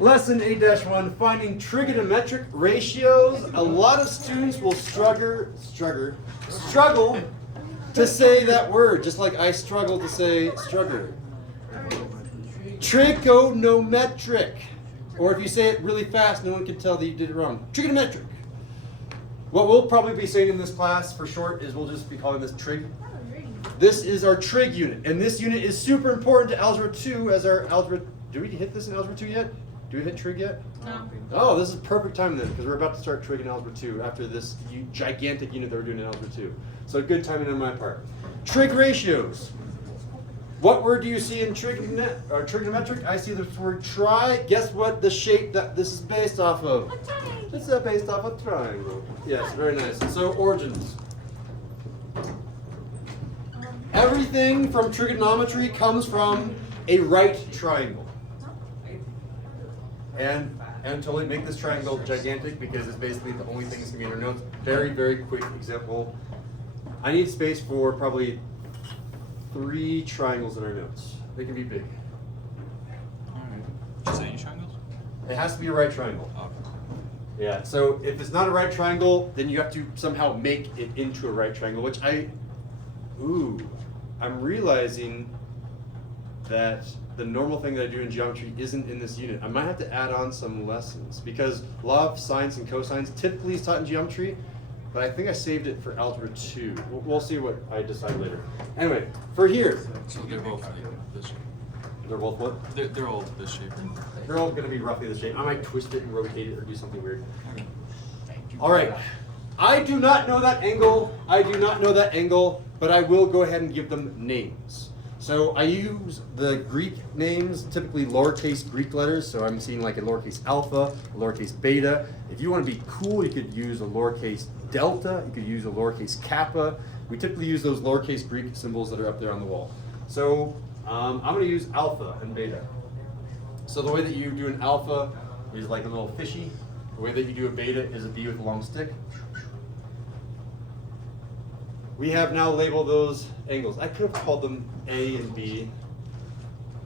Lesson 8-1, finding trigonometric ratios. A lot of students will struggle to say that word, just like I struggle to say struggle. Trigonometric. Or if you say it really fast, no one can tell that you did it wrong. Trigonometric. What we'll probably be saying in this class for short is we'll just be calling this trig. This is our trig unit, and this unit is super important to Algebra 2 as our algebra. Do we hit this in Algebra 2 yet? Do we hit trig yet? No. Oh, this is perfect time then, because we're about to start trig in Algebra 2 after this gigantic unit that we're doing in Algebra 2. So good timing on my part. Trig ratios. What word do you see in trigonometric? I see the word tri. Guess what the shape that this is based off of? A triangle. It's based off a triangle. Yes, very nice. So origins. Everything from trigonometry comes from a right triangle. And totally make this triangle gigantic because it's basically the only thing that's going to be in our notes. Very, very quick example. I need space for probably 3 triangles in our notes. They can be big. Alright. Did you say any triangles? It has to be a right triangle. Oh. Yeah, so if it's not a right triangle, then you have to somehow make it into a right triangle, which I'm realizing that the normal thing that I do in geometry isn't in this unit. I might have to add on some lessons because law of sines and cosines typically is taught in geometry, but I think I saved it for Algebra 2. We'll see what I decide later. Anyway, for here. So they're both this shape. They're both what? They're all this shape. They're all going to be roughly the shape. I might twist it and rotate it or do something weird. Okay. All right. I do not know that angle. I do not know that angle, but I will go ahead and give them names. So I use the Greek names, typically lowercase Greek letters. So I'm seeing like a lowercase alpha, a lowercase beta. If you want to be cool, you could use a lowercase delta. You could use a lowercase kappa. We typically use those lowercase Greek symbols that are up there on the wall. So I'm going to use alpha and beta. So the way that you do an alpha is like a little fishy. The way that you do a beta is a B with a long stick. We have now labeled those angles. I could have called them A and B.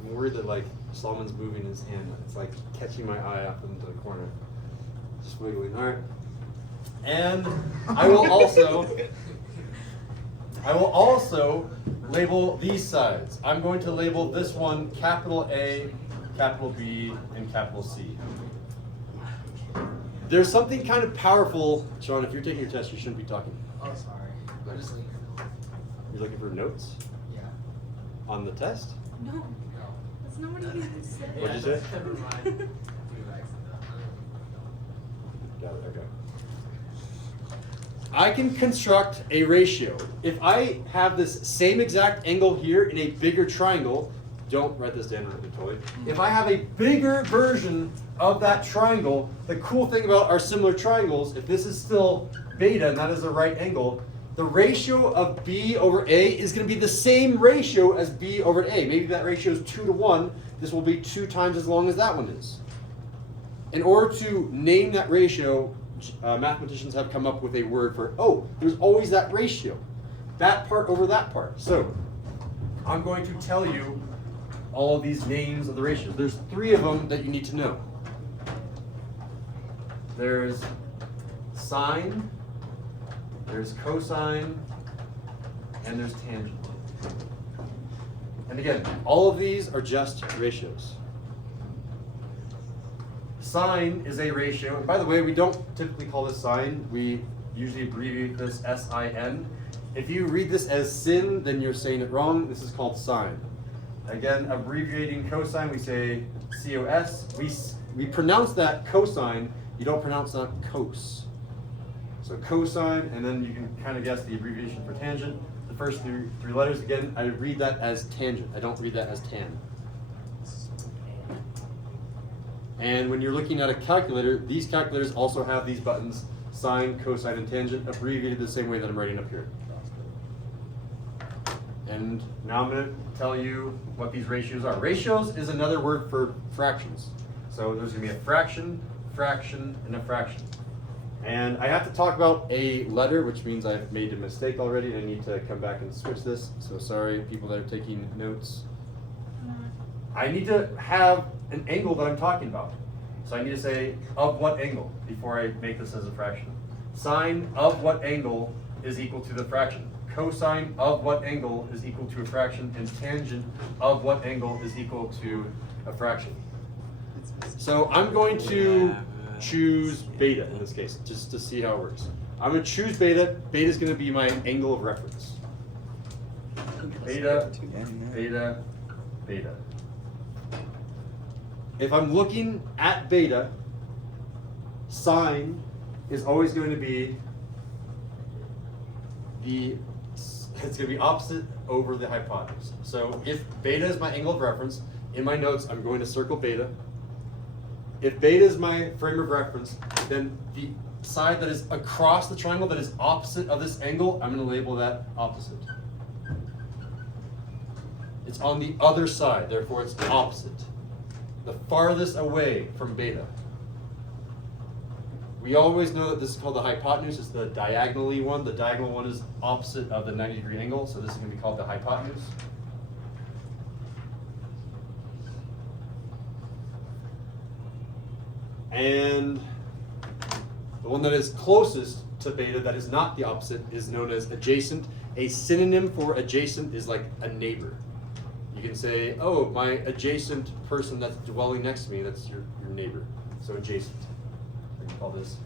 I'm worried that like Solomon's moving his hand. It's like catching my eye up into the corner. Just wiggling. All right. And I will also label these sides. I'm going to label this one capital A, capital B, and capital C. There's something kind of powerful. Sean, if you're taking your test, you shouldn't be talking. Oh, sorry. I'm just leaving. You're looking for notes? Yeah. On the test? No. That's not what you said. What'd you say? Never mind. Got it, okay. I can construct a ratio. If I have this same exact angle here in a bigger triangle, don't write this down totally. If I have a bigger version of that triangle, the cool thing about our similar triangles, if this is still beta and that is the right angle, the ratio of B over A is going to be the same ratio as B over A. Maybe that ratio is 2 to 1. This will be 2 times as long as that one is. In order to name that ratio, mathematicians have come up with a word for, there's always that ratio. That part over that part. So I'm going to tell you all of these names of the ratios. There's 3 of them that you need to know. There's sine, there's cosine, and there's tangent. And again, all of these are just ratios. Sine is a ratio, and by the way, we don't typically call this sine. We usually abbreviate this S-I-N. If you read this as sin, then you're saying it wrong. This is called sine. Again, abbreviating cosine, we say C-O-S. We pronounce that cosine. You don't pronounce that cos. So cosine, and then you can kind of guess the abbreviation for tangent. The first three letters, again, I read that as tangent. I don't read that as tan. And when you're looking at a calculator, these calculators also have these buttons, sine, cosine, and tangent, abbreviated the same way that I'm writing up here. And now I'm going to tell you what these ratios are. Ratios is another word for fractions. So there's going to be a fraction, fraction, and a fraction. And I have to talk about a letter, which means I've made a mistake already, and I need to come back and switch this. So sorry, people that are taking notes. I need to have an angle that I'm talking about. So I need to say of what angle before I make this as a fraction. Sine of what angle is equal to the fraction. Cosine of what angle is equal to a fraction, and tangent of what angle is equal to a fraction. So I'm going to choose beta in this case, just to see how it works. I'm going to choose beta. Beta is going to be my angle of reference. Beta, beta, beta. If I'm looking at beta, sine is always going to be it's going to be opposite over the hypotenuse. So if beta is my angle of reference, in my notes I'm going to circle beta. If beta is my frame of reference, then the side that is across the triangle that is opposite of this angle, I'm going to label that opposite. It's on the other side, therefore it's opposite. The farthest away from beta. We always know that this is called the hypotenuse. It's the diagonally one. The diagonal one is opposite of the 90-degree angle, so this is going to be called the hypotenuse. And the one that is closest to beta, that is not the opposite, is known as adjacent. A synonym for adjacent is like a neighbor. You can say, oh, my adjacent person that's dwelling next to me, that's your neighbor. So adjacent. We can call this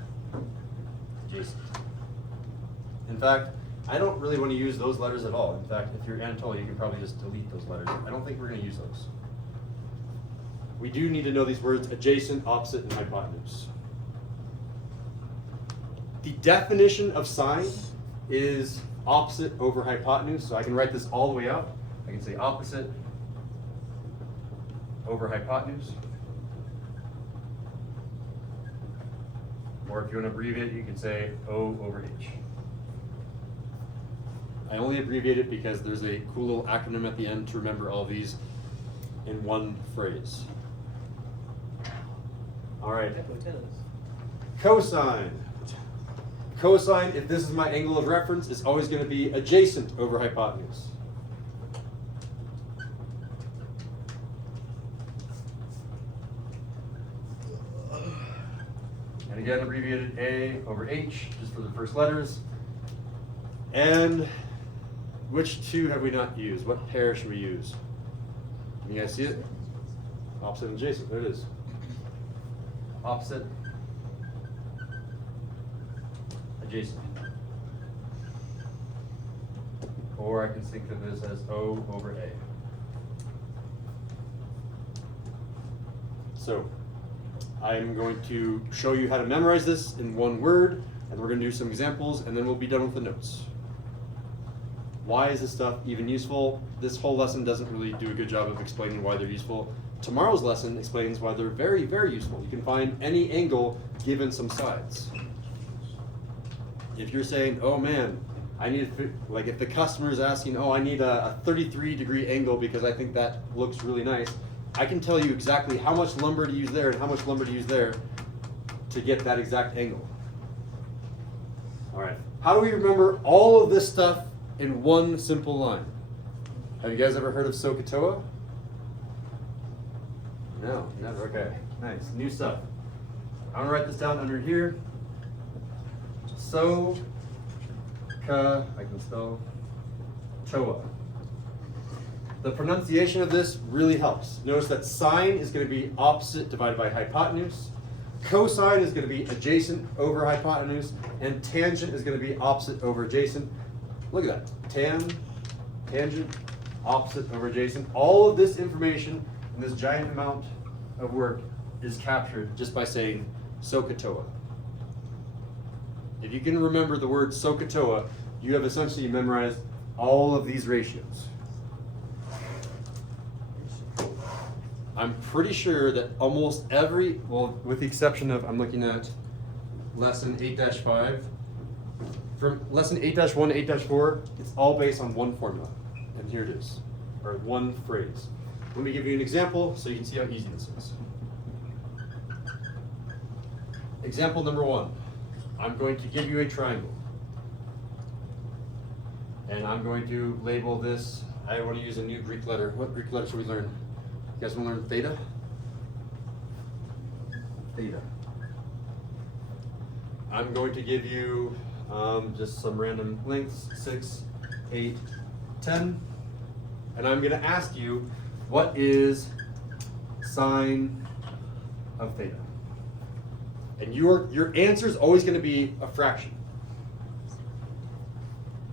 adjacent. In fact, I don't really want to use those letters at all. In fact, if you're Anatolia, you can probably just delete those letters. I don't think we're going to use those. We do need to know these words adjacent, opposite, and hypotenuse. The definition of sine is opposite over hypotenuse, so I can write this all the way out. I can say opposite over hypotenuse. Or if you want to abbreviate it, you can say O over H. I only abbreviate it because there's a cool little acronym at the end to remember all these in one phrase. All right. Cosine. Cosine, if this is my angle of reference, is always going to be adjacent over hypotenuse. And again, abbreviated A over H, just for the first letters. And which two have we not used? What pair should we use? Can you guys see it? Opposite and adjacent. There it is. Opposite, adjacent. Or I can think of this as O over A. So I'm going to show you how to memorize this in one word, and we're going to do some examples, and then we'll be done with the notes. Why is this stuff even useful? This whole lesson doesn't really do a good job of explaining why they're useful. Tomorrow's lesson explains why they're very, very useful. You can find any angle given some sides. If you're saying, oh man, I need, like if the customer is asking, oh, I need a 33-degree angle because I think that looks really nice, I can tell you exactly how much lumber to use there and how much lumber to use there to get that exact angle. All right, how do we remember all of this stuff in one simple line? Have you guys ever heard of SOHCAHTOA? No, never. Okay, nice. New stuff. I'm gonna write this down under here. I can spell TOA. The pronunciation of this really helps. Notice that sine is going to be opposite divided by hypotenuse. Cosine is going to be adjacent over hypotenuse, and tangent is going to be opposite over adjacent. Look at that. Tangent, opposite over adjacent. All of this information in this giant amount of work is captured just by saying SOHCAHTOA. If you can remember the word SOHCAHTOA, you have essentially memorized all of these ratios. I'm pretty sure that almost every, well, with the exception of, I'm looking at lesson 8-5, from lesson 8-1 to 8-4, it's all based on one formula. And here it is, or one phrase. Let me give you an example so you can see how easy this is. Example number 1. I'm going to give you a triangle. And I'm going to label this, I want to use a new Greek letter. What Greek letter should we learn? You guys want to learn theta? theta. I'm going to give you just some random lengths, 6, 8, 10. And I'm going to ask you, what is sine of theta? And your answer is always going to be a fraction.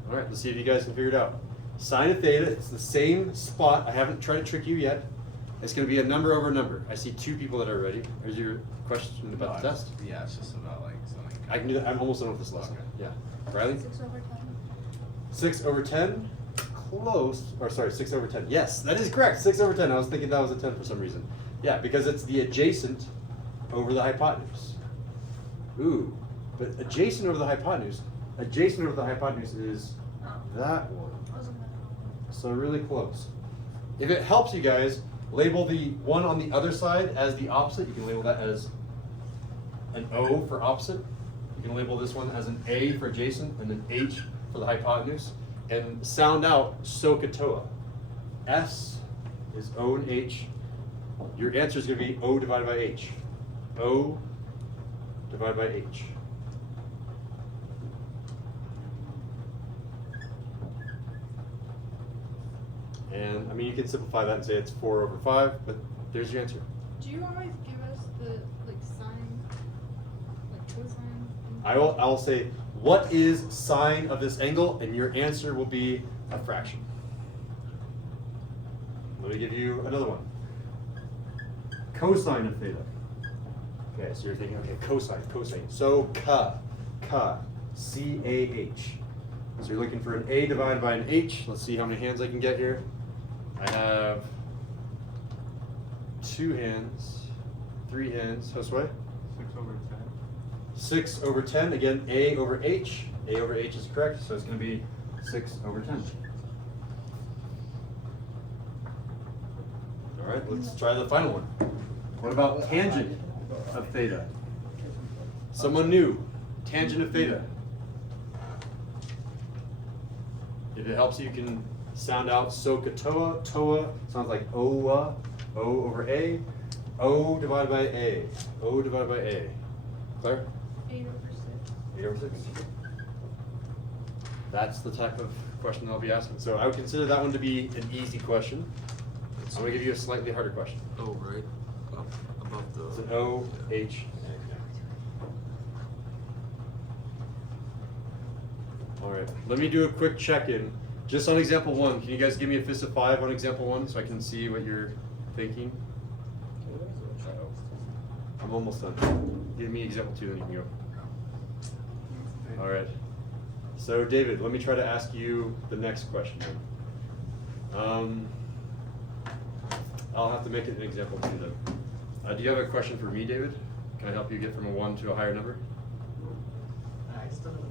All right, let's see if you guys can figure it out. Sine of theta, it's the same spot. I haven't tried to trick you yet. It's going to be a number over a number. I see 2 people that are ready. Is your question about the test? Yeah, it's just about like something. I can do that. I'm almost done with this lesson. Okay. Yeah. Riley? 6 over 10. 6 over 10? Close. Or sorry, 6 over 10. Yes, that is correct. 6 over 10. I was thinking that was a 10 for some reason. Yeah, because it's the adjacent over the hypotenuse. Ooh, but adjacent over the hypotenuse is that one. I was looking at that one. So really close. If it helps you guys, label the one on the other side as the opposite. You can label that as an O for opposite. You can label this one as an A for adjacent and an H for the hypotenuse. And sound out SOHCAHTOA. S is O and H. Your answer is going to be O divided by H. O divided by H. And I mean, you can simplify that and say it's 4 over 5, but there's your answer. Do you always give us the like sine, like cosine? I'll say, what is sine of this angle? And your answer will be a fraction. Let me give you another one. Cosine of theta. Okay, so you're thinking, okay, cosine. So, C-A-H. So you're looking for an A divided by an H. Let's see how many hands I can get here. I have 2 hands, 3 hands. Josue? 6 over 10. 6 over 10. Again, A over H. A over H is correct, so it's going to be 6 over 10. All right, let's try the final one. What about tangent of theta? Someone new. Tangent of theta. If it helps you can sound out SOHCAHTOA. TOA sounds like OA. O over A. O divided by A. O divided by A. Claire? 8 over 6. 8 over 6. That's the type of question I'll be asking. So I would consider that one to be an easy question. I'm going to give you a slightly harder question. Oh, right. Up above the. It's an O, H, All right, let me do a quick check-in. Just on example 1, can you guys give me a fist of 5 on example 1 so I can see what you're thinking? I'm almost done. Give me example 2, then you can go. All right. So David, let me try to ask you the next question then. I'll have to make it an example 2 then. Do you have a question for me, David? Can I help you get from a 1 to a higher number? I still haven't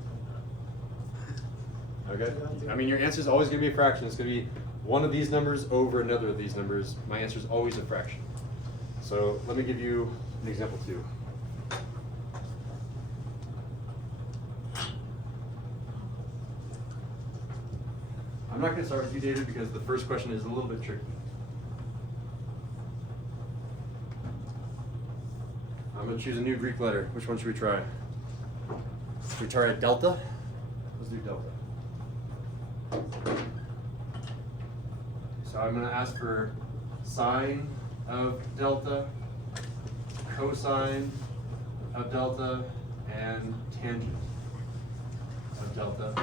Okay. I mean, your answer is always going to be a fraction. It's going to be one of these numbers over another of these numbers. My answer is always a fraction. So let me give you an example 2. I'm not going to start with you, David, because the first question is a little bit tricky. I'm going to choose a new Greek letter. Which one should we try? Should we try a delta? Let's do delta. So I'm going to ask for sine of delta, cosine of delta, and tangent of delta.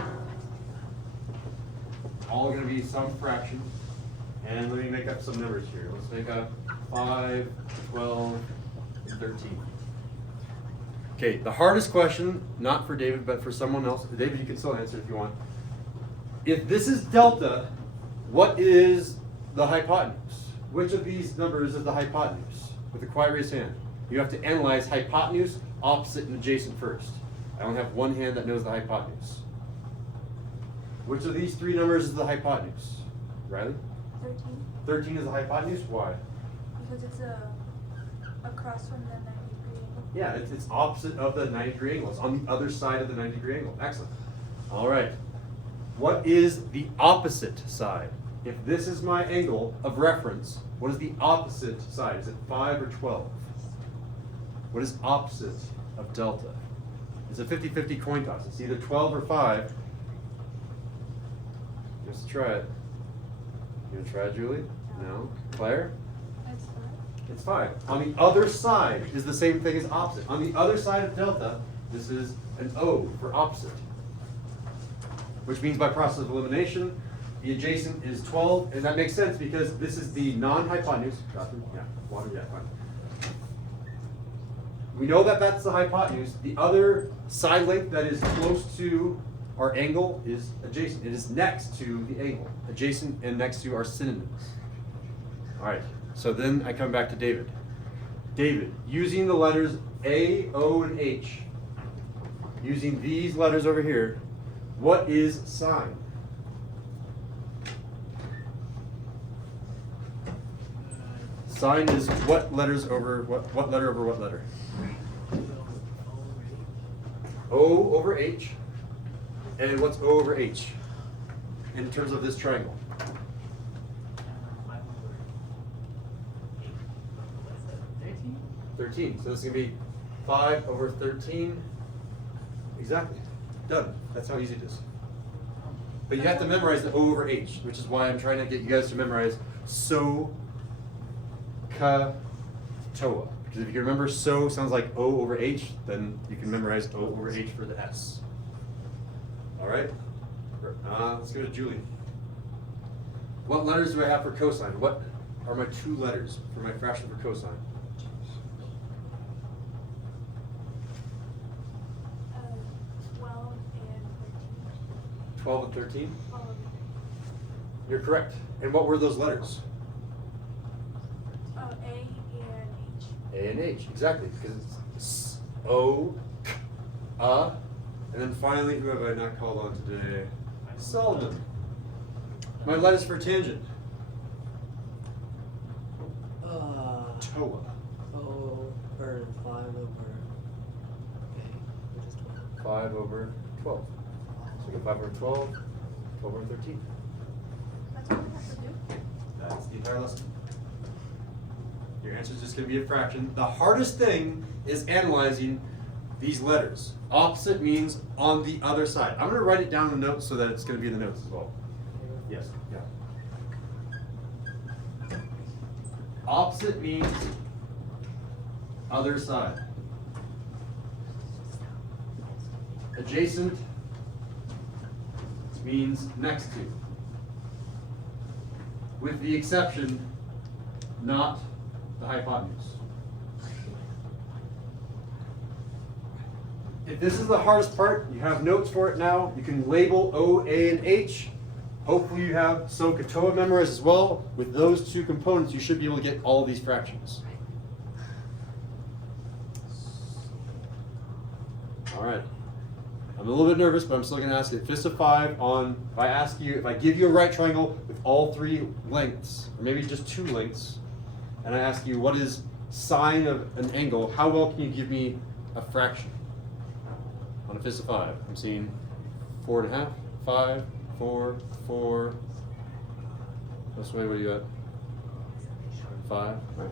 All going to be some fraction. And let me make up some numbers here. Let's make up 5, 12, and 13. Okay, the hardest question, not for David, but for someone else. David, you can still answer if you want. If this is delta, what is the hypotenuse? Which of these numbers is the hypotenuse? With a quiet raised hand. You have to analyze hypotenuse, opposite, and adjacent first. I only have one hand that knows the hypotenuse. Which of these 3 numbers is the hypotenuse? Riley? 13. 13 is the hypotenuse? Why? Because it's across from the 90-degree angle. Yeah, it's opposite of the 90-degree angle. It's on the other side of the 90-degree angle. Excellent. All right. What is the opposite side? If this is my angle of reference, what is the opposite side? Is it 5 or 12? What is opposite of delta? It's a 50-50 coin toss. It's either 12 or 5. Let's try it. You gonna try it, Julie? No. Claire? That's fine. It's 5. On the other side is the same thing as opposite. On the other side of delta, this is an O for opposite. Which means by process of elimination, the adjacent is 12, and that makes sense because this is the non-hypotenuse. Yeah, water, yeah, fine. We know that that's the hypotenuse. The other side length that is close to our angle is adjacent. It is next to the angle. Adjacent and next to are synonyms. All right, so then I come back to David. David, using the letters A, O, and H, using these letters over here, what is sine? Sine is what letters over what letter over what letter? O over H. And what's O over H in terms of this triangle? 13. So this is going to be 5 over 13. Exactly. Done. That's how easy it is. But you have to memorize the O over H, which is why I'm trying to get you guys to memorize so, ka, toa. Because if you can remember so sounds like O over H, then you can memorize O over H for the S. All right? Let's go to Julie. What letters do I have for cosine? What are my 2 letters for my fraction for cosine? 12 and 13. 12 and 13? 12 and 13. You're correct. And what were those letters? Oh, A and H. A and H, exactly. Because it's O, and then finally, who have I not called on today? Solomon. My letters for tangent. Toa. Oh, or 5 over A, which is 12. 5 over 12. So we got 5 over 12, 12 over 13. That's all we have to do. That's the entire lesson. Your answer is just going to be a fraction. The hardest thing is analyzing these letters. Opposite means on the other side. I'm going to write it down in the notes so that it's going to be in the notes as well. Yes. Yeah. Opposite means other side. Adjacent means next to. With the exception, not the hypotenuse. If this is the hardest part, you have notes for it now. You can label O, A, and H. Hopefully you have SOHCAHTOA memorized as well. With those 2 components, you should be able to get all these fractions. All right. I'm a little bit nervous, but I'm still going to ask you. Fist of 5 on, if I give you a right triangle with all 3 lengths, or maybe just 2 lengths, and I ask you what is sine of an angle, how well can you give me a fraction? On a fist of 5, I'm seeing 4.5, 5, 4, 4. This way, what do you got? 5, right?